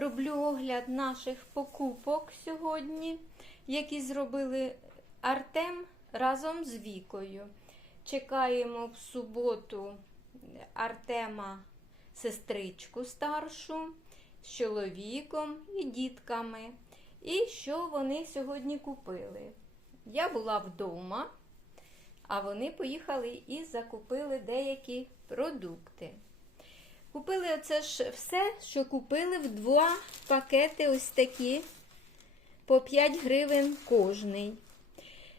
роблю огляд наших покупок сьогодні, які зробили Артем разом з Вікою. Чекаємо в суботу Артема сестричку старшу з чоловіком і дітками. І що вони сьогодні купили? Я була вдома, а вони поїхали і закупили деякі продукти. Купили оце ж все, що купили в два пакети ось такі по 5 гривень кожний.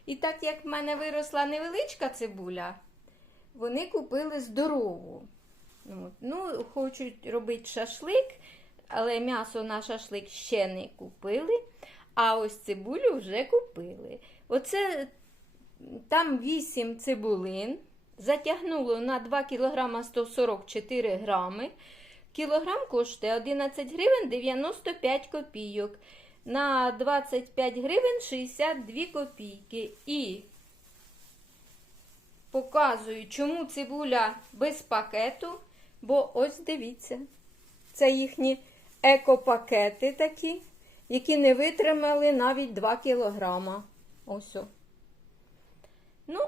І так як в мене виросла невеличка цибуля, вони купили здорову. Ну, хочуть робити шашлик, але м'ясо на шашлик ще не купили. А ось цибулю вже купили. Оце там 8 цибулин. Затягнуло на 2 кг 144 грами. Кілограм коштує 11 гривень 95 копійок. На 25 гривень 62 копійки. І показую, чому цибуля без пакету. Бо ось дивіться, це їхні екопакети такі, які не витримали навіть 2 кілограма. Ось. Ну,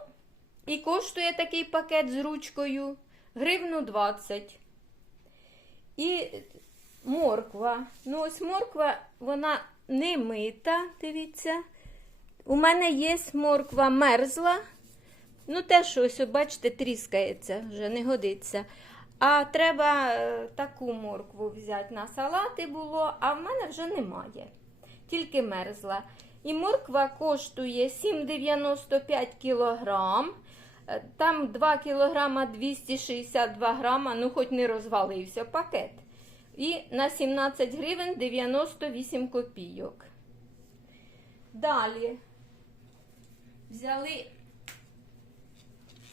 і коштує такий пакет з ручкою гривну 20. І морква. Ну, ось морква, вона не мита, дивіться. У мене є морква мерзла. Ну, теж ось, бачите, тріскається, вже не годиться. А треба е, таку моркву взяти на салати було, а в мене вже немає. Тільки мерзла. І морква коштує 7,95 кілограм. Е, Там 2 кілограма 262 грама, ну хоч не розвалився пакет. І на 17 гривень 98 копійок. Далі взяли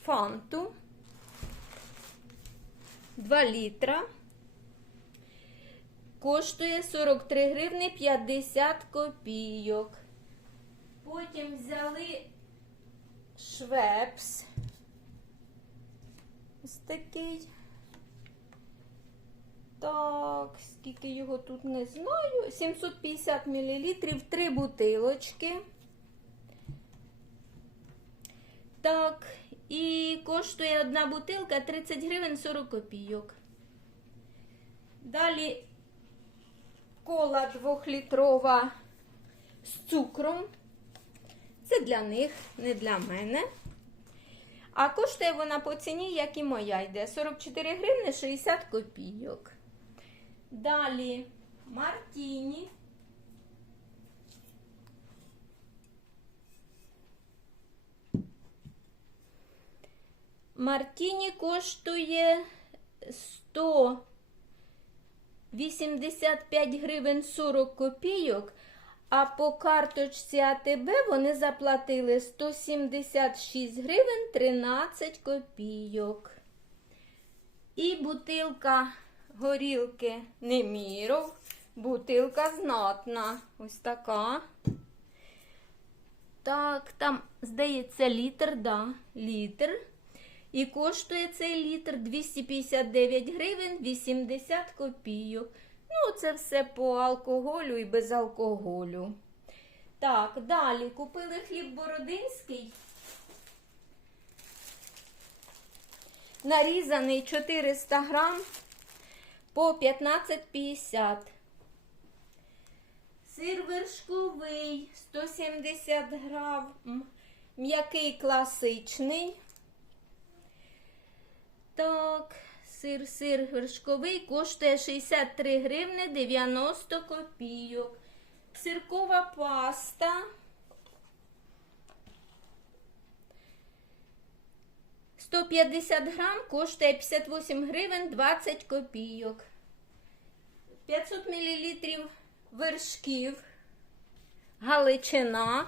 фанту 2 літра. Коштує 43 гривни 50 копійок. Потім взяли швепс. Ось такий. Так, скільки його тут не знаю. 750 мл, три бутилочки. Так, і коштує одна бутилка 30 гривень 40 копійок. Далі кола двохлітрова з цукром. Це для них, не для мене. А коштує вона по ціні, як і моя йде. 44 гривни 60 копійок. Далі Мартіні. Мартіні коштує 185 гривень 40 копійок, а по карточці АТБ вони заплатили 176 гривень 13 копійок. І бутилка горілки Неміров. Бутилка знатна. Ось така. Так, там, здається, літр, да, літр. І коштує цей літр 259 гривень 80 копійок. Ну, це все по алкоголю і без алкоголю. Так, далі купили хліб бородинський. Нарізаний 400 грам по 15,50. Сир вершковий 170 грам. М'який класичний. Так, сир, сир вершковий коштує 63 гривни 90 копійок. Сиркова паста. Сто грам коштує 58 гривень 20 копійок. 500 мл вершків. Галичина.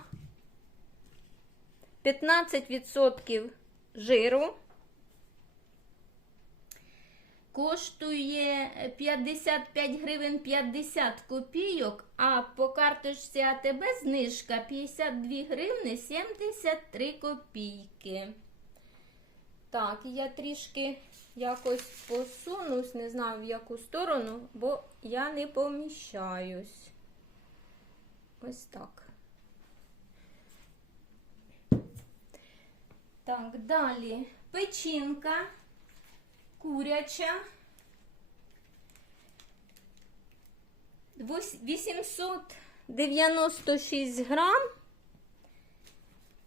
15% жиру коштує 55 гривень 50 копійок, а по карточці АТБ знижка 52 гривни 73 копійки. Так, я трішки якось посунусь, не знаю в яку сторону, бо я не поміщаюсь. Ось так. Так, далі печінка куряча. 896 грам.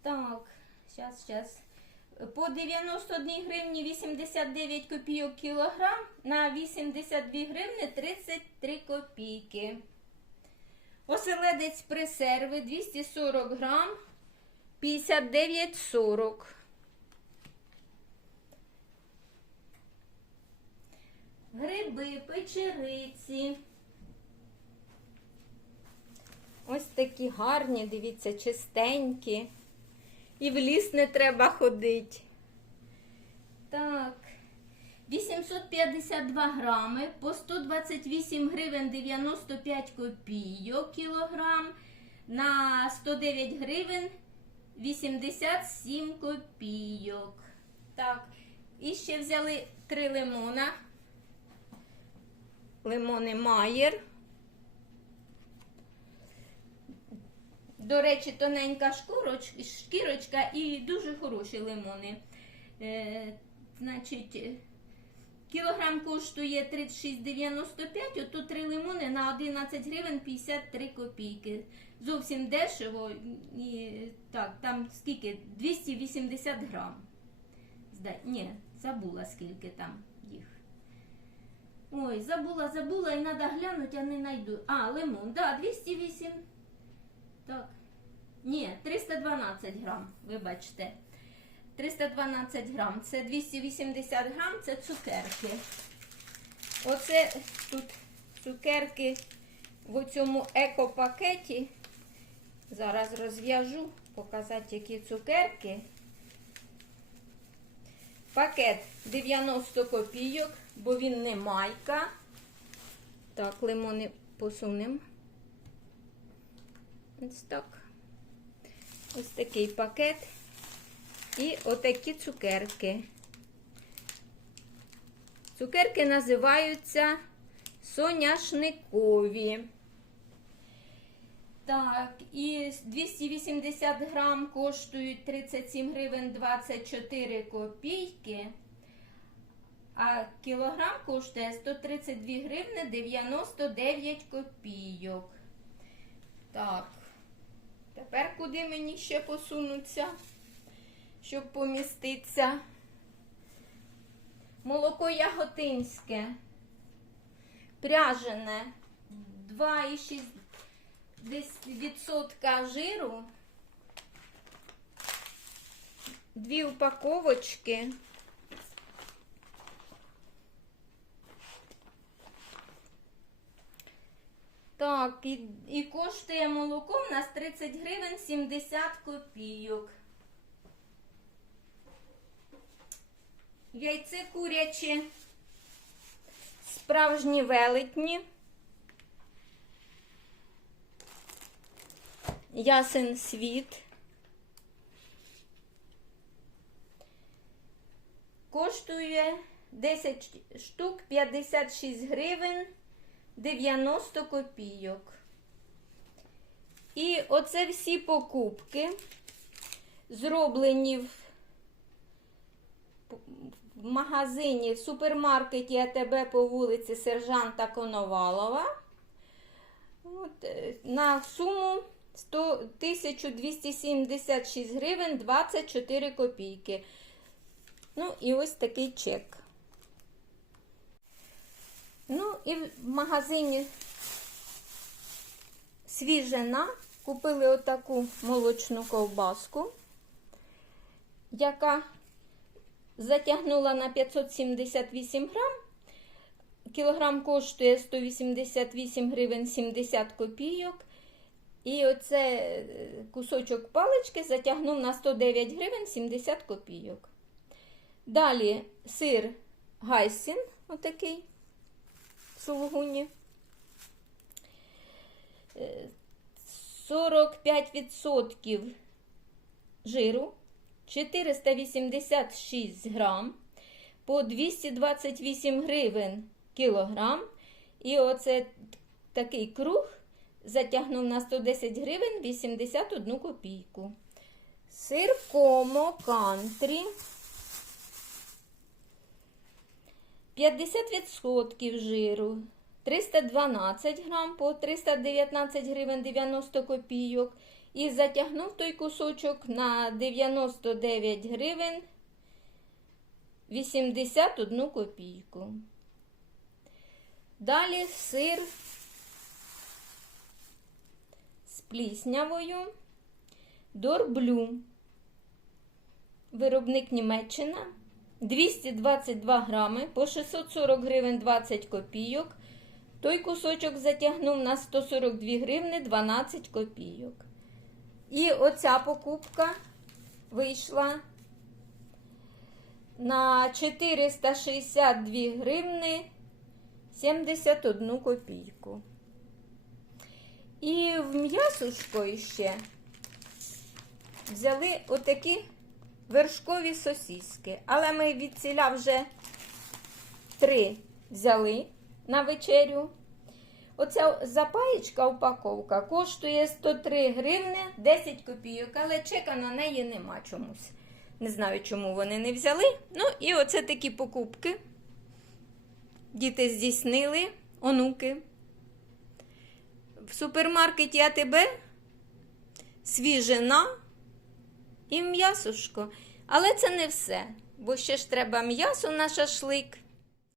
Так, зараз, зараз. По 91 гривні 89 копійок кілограм, на 82 гривни 33 копійки. Оселедець пресерви 240 грам, 59,40. Гриби, печериці. Ось такі гарні, дивіться, чистенькі. І в ліс не треба ходити. Так. 852 грами по 128 гривень 95 копійок кілограм. На 109 гривень 87 копійок. Так. І ще взяли три лимона. Лимони Майер. До речі, тоненька шкірочка і дуже хороші лимони. Е, значить, кілограм коштує 36,95, ото три лимони на 11 гривень 53 копійки. Зовсім дешево. І, так, там скільки? 280 грам. Ні, забула скільки там. Ой, забула, забула і треба глянути, а не знайду. А, лимон, да, 208. Так. Ні, 312 грам, вибачте. 312 грам. Це 280 грам, це цукерки. Оце тут цукерки в цьому екопакеті. Зараз розв'яжу, показати, які цукерки. Пакет 90 копійок, бо він не майка. Так, лимони посунемо. Ось так. Ось такий пакет. І отакі цукерки. Цукерки називаються соняшникові. Так, і 280 грам коштують 37 гривень 24 копійки. А кілограм коштує 132 гривни 99 копійок. Так. Тепер куди мені ще посунуться, щоб поміститися? Молоко яготинське, пряжене 2,6% жиру, дві упаковочки. Так, і, і коштує молоко у нас 30 гривень 70 копійок. Яйце куряче, справжні велетні. Ясен світ. Коштує 10 штук 56 гривень 90 копійок. І оце всі покупки зроблені в магазині, в супермаркеті АТБ по вулиці Сержанта Коновалова. От, е, на суму 100, 1276 гривень 24 копійки. Ну, і ось такий чек. Ну, і в магазині Свіжина купили отаку молочну ковбаску, яка затягнула на 578 грам. Кілограм коштує 188 гривень 70 копійок. І оце е, кусочок палички затягнув на 109 гривень 70 копійок. Далі сир гайсін, отакий сулугуні. Е, 45% жиру, 486 грам. по 228 гривень кілограм. І оце такий круг затягнув на 110 гривень 81 копійку. Сир комо кантрі 50% жиру 312 грам по 319 гривень 90 копійок. І затягнув той кусочок на 99 гривень 81 копійку. Далі сир з пліснявою Дорблю. Виробник Німеччина 222 грами по 640 гривень 20 копійок. Той кусочок затягнув на 142 гривни 12 копійок. І оця покупка вийшла на 462 гривни 71 копійку. І в м'ясушко ще взяли отакі вершкові сосиски. Але ми від ціля вже три взяли на вечерю. Оця запаєчка упаковка коштує 103 гривни 10 копійок, але чека на неї нема чомусь. Не знаю, чому вони не взяли. Ну, і оце такі покупки. Діти здійснили, онуки. В супермаркеті АТБ свіжина і м'ясушко. Але це не все, бо ще ж треба м'ясо на шашлик.